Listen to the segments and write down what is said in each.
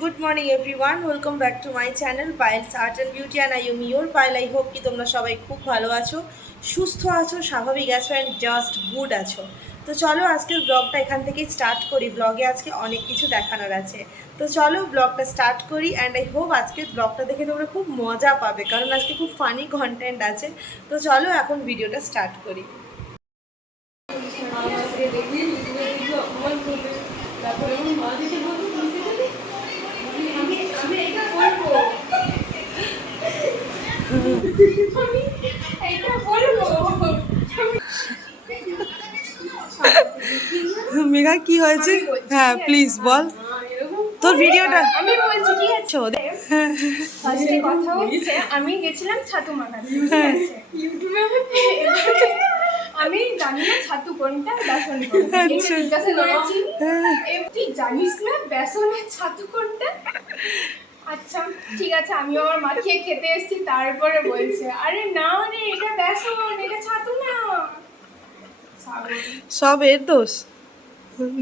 Good morning everyone, welcome back to my channel Payel's art and beauty and I am your Payel. I hope কি তোমরা সবাই খুব ভালো আছো, সুস্থ আছো, স্বাভাবিক আছো অ্যান্ড জাস্ট গুড আছো। তো চলো আজকের ব্লগটা এখান থেকেই স্টার্ট করি। ব্লগে আজকে অনেক কিছু দেখানোর আছে, তো চলো ব্লগটা স্টার্ট করি। অ্যান্ড আই হোপ আজকের ব্লগটা দেখে তোমরা খুব মজা পাবে, কারণ আজকে খুব ফানি কন্টেন্ট আছে। তো চলো এখন ভিডিওটা স্টার্ট করি। মেঘা কি হয়েছে? হ্যাঁ প্লিজ বল তোর ভিডিওটা। আমি বলছি ঠিক আছে। ফার্স্টে কথা হচ্ছে আমি গেছিলাম ছাতু মাখাতে, ঠিক আছে? ইউটিউবে আমি জানি না ছাতু কোনটা বেসন কোনটা, জিজ্ঞাসা করেছি তুই জানিস না বেসনের ছাতু কোনটা? আচ্ছা ঠিক আছে, আমি আমার মাখিয়ে খেতে এসেছি, তারপরে বলছে আরে না রে এটা বেসন, এটা ছাতু না। সব এর দোষ।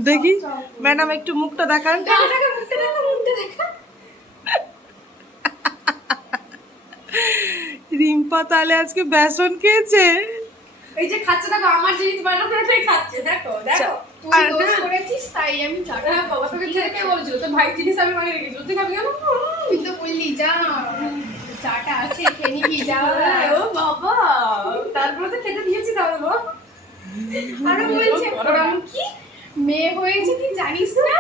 দেখি ম্যাডাম একটু মুখটা দেখান। রিম্পা তাহলে আজকে বেসন খেয়েছে। এই যে খাচ্ছে, দেখো আমার জিনিস বানানোটাই খাচ্ছে, দেখো দেখো তুই দোষ করেছিস তাই আমি চাটা। হ্যাঁ বাবা তোকে খেতে বলছিল, তো ভাই জিনিস আমি বানিয়ে রেখেছি, তুই খাবি কেন? তুই তো বললি যা চাটা আছে খেয়ে নিবি যা। ও বাবা, তারপরে তো খেতে দিয়েছি তাহলে গো। আরে বলছে ওরম কি মেয়ে হয়েছে তুই জানিস না?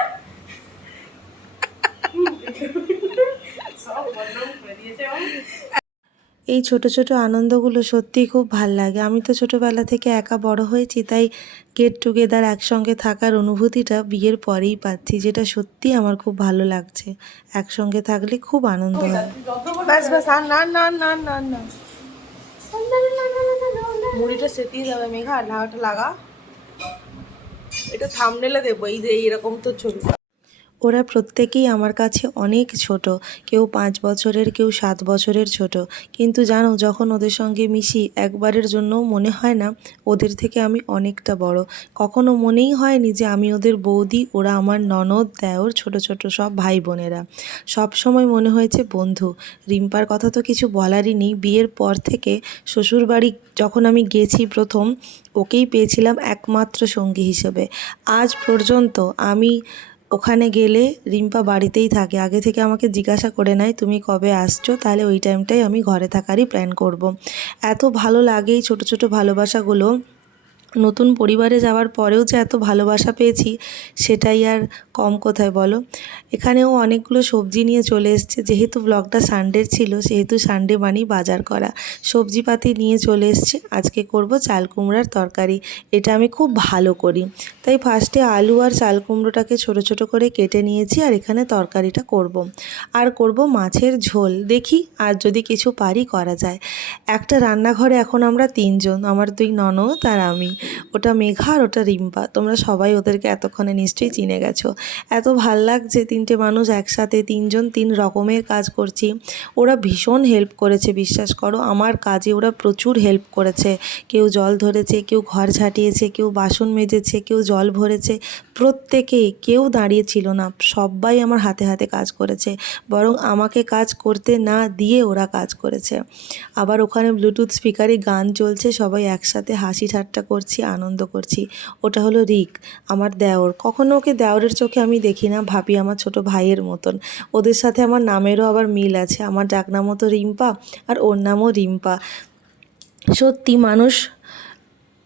সব বদনাম করে দিয়েছে। এই ছোট ছোট আনন্দগুলো সত্যিই খুব ভাল লাগে। আমি তো ছোটোবেলা থেকে একা বড় হয়েছি, তাই গেট টুগেদার একসঙ্গে থাকার অনুভূতিটা বিয়ের পরেই পাচ্ছি, যেটা সত্যি আমার খুব ভালো লাগছে। একসঙ্গে থাকলে খুব আনন্দ হয়। ব্যাস ব্যাস, আর না না না না না, মুড়িটা সেটিয়ে যাবে মেঘা, আর ঢাকাটা লাগা। এটা থামনেলে দেবো, এই যে এইরকম তো ছবি। ওরা প্রত্যেকেই আমার কাছে অনেক ছোট, কেউ 5 বছরের, কেউ 7 বছরের ছোট। কিন্তু জানো, যখন ওদের সঙ্গে মিশি একবারের জন্যও মনে হয় না ওদের থেকে আমি অনেকটা বড়। কখনো মনেই হয়নি যে আমি ওদের বৌদি, ওরা আমার ননদ, দেওর, ছোট ছোট সব ভাই বোনেরা। সব সময় মনে হয়েছে বন্ধু। রিম্পার কথা তো কিছু বলারই নেই। বিয়ের পর থেকে শ্বশুরবাড়ি যখন আমি গেছি প্রথম, ওকেই পেয়েছিলাম একমাত্র সঙ্গী হিসেবে। আজ পর্যন্ত আমি ওখানে গেলে রিম্পা বাড়িতেই থাকে। আগে থেকে আমাকে জিজ্ঞাসা করে নেয় তুমি কবে আসছো, তাহলে ওই টাইমটাই আমি ঘরে থাকারই প্ল্যান করব। এত ভালো লাগে এই ছোটো ছোটো ভালোবাসাগুলো। নতুন পরিবারে যাওয়ার পরেও যে এত ভালোবাসা পেয়েছি, সেটাই আর কম কোথায় বলো। এখানেও অনেকগুলো সবজি নিয়ে চলে এসছে। যেহেতু ব্লগটা সানডের ছিল, সেহেতু সানডে মানেই বাজার করা। সবজিপাতি নিয়ে চলে এসছে। আজকে করব চাল কুমড়ার তরকারি। এটা আমি খুব ভালো করি, তাই ফার্স্টে আলু আর চাল কুমড়োটাকে ছোটো ছোটো করে কেটে নিয়েছি, আর এখানে তরকারিটা করব। আর করব মাছের ঝোল। দেখি আর যদি কিছু পারি করা যায়। একটা রান্নাঘরে এখন আমরা 3 জন, আমার 2 ননদ আর আমি। ওটা মেঘা আর ওটা রিম্পা। তোমরা সবাই ওদেরকে এতক্ষণে নিশ্চয়ই চিনে গেছো। এত ভাল লাগছে, 3টে মানুষ একসাথে, 3 জন 3 রকমের কাজ করছি। ওরা ভীষণ হেল্প করেছে, বিশ্বাস করো আমার কাজে ওরা প্রচুর হেল্প করেছে। কেউ জল ধরেছে, কেউ ঘর ঝাঁটিয়েছে, কেউ বাসন মেজেছে, কেউ জল ভরেছে। প্রত্যেকেই, কেউ দাঁড়িয়ে ছিল না। সবাই আমার হাতে হাতে কাজ করেছে, বরং আমাকে কাজ করতে না দিয়ে ওরা কাজ করেছে। আবার ওখানে ব্লুটুথ স্পিকারে গান চলছে, সবাই একসাথে হাসি ঠাট্টা করছি, আনন্দ করছি। ওটা হলো রিক, আমার দেওর। কখনো ওকে দেওরের চোখে আমি দেখি না, ভাবি আমার ছোট ভাইয়ের মতন। ওদের সাথে আমার নামেরও আবার মিল আছে। আমার ডাকনামও তো রিম্পা, আর ওর নামও রিম্পা। সত্যি মানুষ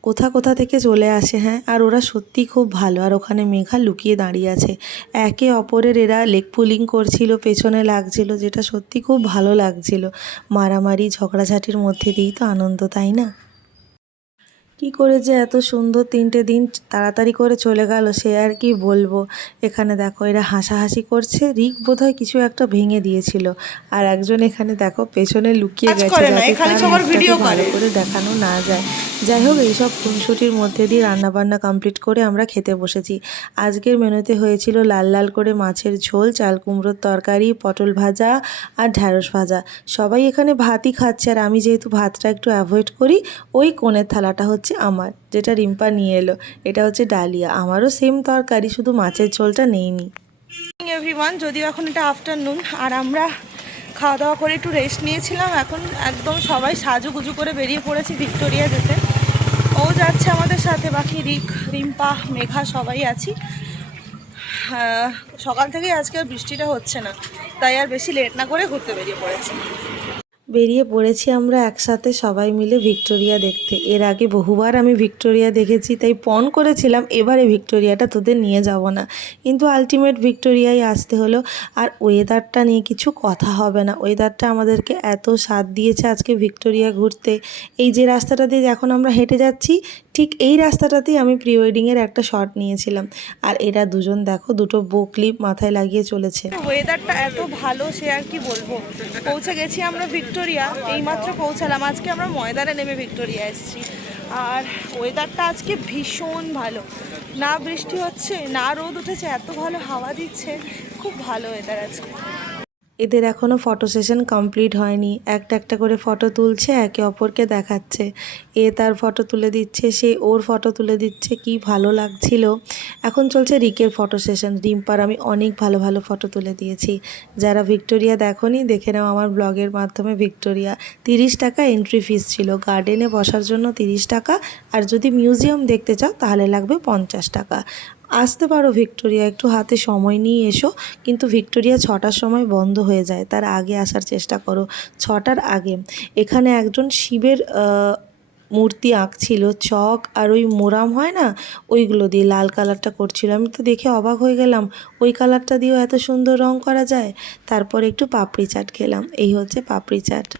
কোথা কোথা থেকে চলে আসে। হ্যাঁ, আর ওরা সত্যিই খুব ভালো। আর ওখানে মেঘা লুকিয়ে দাঁড়িয়ে আছে। একে অপরের এরা লেগ পুলিং করছিল, পেছনে লাগছিল, যেটা সত্যি খুব ভালো লাগছিল। মারামারি ঝগড়াঝাটির মধ্যে দিয়েই তো আনন্দ, তাই না? কি করে যে এত সুন্দর 3টে দিন তাড়াতাড়ি করে চলে গেল, সে আর কি বলবো। এখানে দেখো এরা হাসাহাসি করছে। রিক বোধহয় কিছু একটা ভেঙে দিয়েছিল, আর একজন এখানে দেখো পেছনে লুকিয়ে গেছে, যাতে তার মুখটাকে ভালো করে দেখানো না যায়। যাই হোক, এইসব খুনসুটির মধ্যে দিয়ে রান্নাবান্না কমপ্লিট করে আমরা খেতে বসেছি। আজকের মেনুতে হয়েছিল লাল লাল করে মাছের ঝোল, চাল কুমড়োর তরকারি, পটল ভাজা আর ঢ্যাঁড়স ভাজা। সবাই এখানে ভাতই খাচ্ছে, আর আমি যেহেতু ভাতটা একটু অ্যাভয়েড করি, ওই কোণের থালাটা হচ্ছে হচ্ছে আমার, যেটা রিম্পা নিয়ে এলো। এটা হচ্ছে ডালিয়া। আমারও সেম তরকারি, শুধু মাছের ঝোলটা নেইনি। এভরিওয়ান, যদিও এখন এটা আফটারনুন, আর আমরা খাওয়া দাওয়া করে একটু রেস্ট নিয়েছিলাম। এখন একদম সবাই সাজুগুজু করে বেরিয়ে পড়েছি ভিক্টোরিয়া যেতে। ও যাচ্ছে আমাদের সাথে, বাকি রিম্পা, মেঘা সবাই আছি। সকাল থেকেই আজকে আর বৃষ্টিটা হচ্ছে না, তাই আর বেশি লেট না করে ঘুরতে বেরিয়ে পড়েছি আমরা একসাথে সবাই মিলে ভিক্টোরিয়া দেখতে। এর আগে বহুবার আমি ভিক্টোরিয়া দেখেছি, তাই পণ করেছিলাম এবারে ভিক্টোরিয়াটা তোদের নিয়ে যাব না, কিন্তু আলটিমেট ভিক্টোরিয়ায় আসতে হলো। আর ওয়েদারটা নিয়ে কিছু কথা হবে না, ওয়েদারটা আমাদেরকে এত স্বাদ দিয়েছে আজকে ভিক্টোরিয়া ঘুরতে। এই যে রাস্তাটা দিয়ে এখন আমরা হেঁটে যাচ্ছি, ঠিক এই রাস্তাটাতেই আমি প্রি ওয়েডিংয়ের একটা শট নিয়েছিলাম। আর এরা দুজন দেখো, দুটো বো ক্লিপ মাথায় লাগিয়ে চলেছে। ওয়েদারটা এত ভালো, সে আর কি বলবো। পৌঁছে গেছি আমরা ভিক্টোরিয়া, এইমাত্র পৌঁছালাম। আজকে আমরা ময়দানে নেমে ভিক্টোরিয়া এসেছি। আর ওয়েদারটা আজকে ভীষণ ভালো, না বৃষ্টি হচ্ছে না রোদ উঠেছে, এত ভালো হাওয়া দিচ্ছে, খুব ভালো ওয়েদার আজকে। এদের এখনও ফটো সেশন কমপ্লিট হয়নি, একটা একটা করে ফটো তুলছে, একে অপরকে দেখাচ্ছে। এ তার ফটো তুলে দিচ্ছে, সে ওর ফটো তুলে দিচ্ছে, কি ভালো লাগছিল। এখন চলছে রিকের ফটো সেশন। রিম্পার আমি অনেক ভালো ভালো ফটো তুলে দিয়েছি। যারা ভিক্টোরিয়া দেখোনি, দেখে নাও আমার ব্লগের মাধ্যমে ভিক্টোরিয়া। 30 টাকা এন্ট্রি ফিস ছিল, গার্ডেনে বসার জন্য 30 টাকা, আর যদি মিউজিয়াম দেখতে চাও তাহলে লাগবে 50 টাকা। আসতে পারো ভিক্টোরিয়া, একটু হাতে সময় নিয়ে এসো, কিন্তু ভিক্টোরিয়া 6টার সময় বন্ধ হয়ে যায়, তার আগে আসার চেষ্টা করো, 6টার আগে। এখানে একজন শিবের মূর্তি আঁকছিল, চক আর ওই মোরাম হয় না, ওইগুলো দিয়ে লাল কালারটা করছিল। আমি তো দেখে অবাক হয়ে গেলাম, ওই কালারটা দিয়েও এত সুন্দর রং করা যায়। তারপর একটু পাপড়ি চাট খেলাম, এই হচ্ছে পাপড়ি চাট।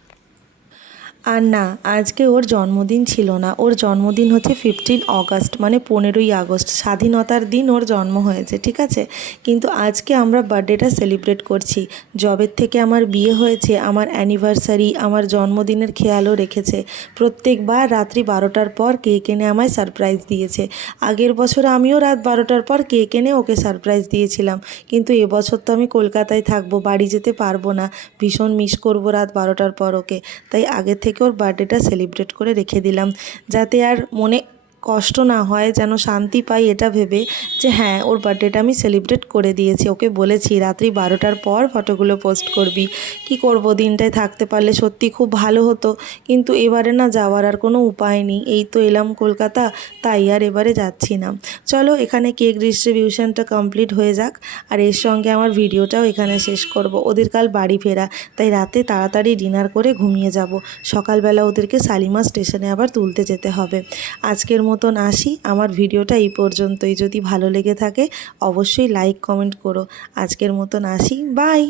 আর না, আজকে ওর জন্মদিন ছিল না, ওর জন্মদিন হচ্ছে 15 অগস্ট, মানে 15ই আগস্ট, স্বাধীনতার দিন ওর জন্ম হয়েছে, ঠিক আছে। কিন্তু আজকে আমরা বার্থডেটা সেলিব্রেট করছি। জবের থেকে আমার বিয়ে হয়েছে, আমার অ্যানিভার্সারি, আমার জন্মদিনের খেয়ালও রেখেছে। প্রত্যেকবার রাত্রি 12টার পর কেক এনে আমায় সারপ্রাইজ দিয়েছে। আগের বছর আমিও রাত 12টার পর কেক এনে ওকে সারপ্রাইজ দিয়েছিলাম, কিন্তু এবছর তো আমি কলকাতায় থাকবো, বাড়ি যেতে পারবো না, ভীষণ মিস করবো রাত 12টার পর ওকে। তাই আগে থেকে ওর বার্থডেটা সেলিব্রেট করে রেখে দিলাম, যাতে আর মনে কষ্ট না হয়, যেন শান্তি পাই এটা ভেবে যে হ্যাঁ, ওর বার্থডেটা আমি সেলিব্রেট করে দিয়েছি। ওকে বলেছি রাত্রি 12টার পর ফটোগুলো পোস্ট করবি। কি করব, দিনটায় থাকতে পারলে সত্যি খুব ভালো হতো, কিন্তু এবারে না যাওয়ার আর কোনো উপায় নেই। এই তো এলাম কলকাতা, তাই আর এবারে যাচ্ছি না। চলো, এখানে কেক ডিস্ট্রিবিউশনটা কমপ্লিট হয়ে যাক, আর এর সঙ্গে আমার ভিডিওটাও এখানে শেষ করব। ওদের কাল বাড়ি ফেরা, তাই রাতে তাড়াতাড়ি ডিনার করে ঘুমিয়ে যাব। সকালবেলা ওদেরকে শালিমার স্টেশনে আবার তুলতে যেতে হবে। আজকের মতন আসি, আমার ভিডিওটা এই পর্যন্তই। যদি ভালো লেগে থাকে অবশ্যই লাইক কমেন্ট করো। আজকের মতন আসি, বাই।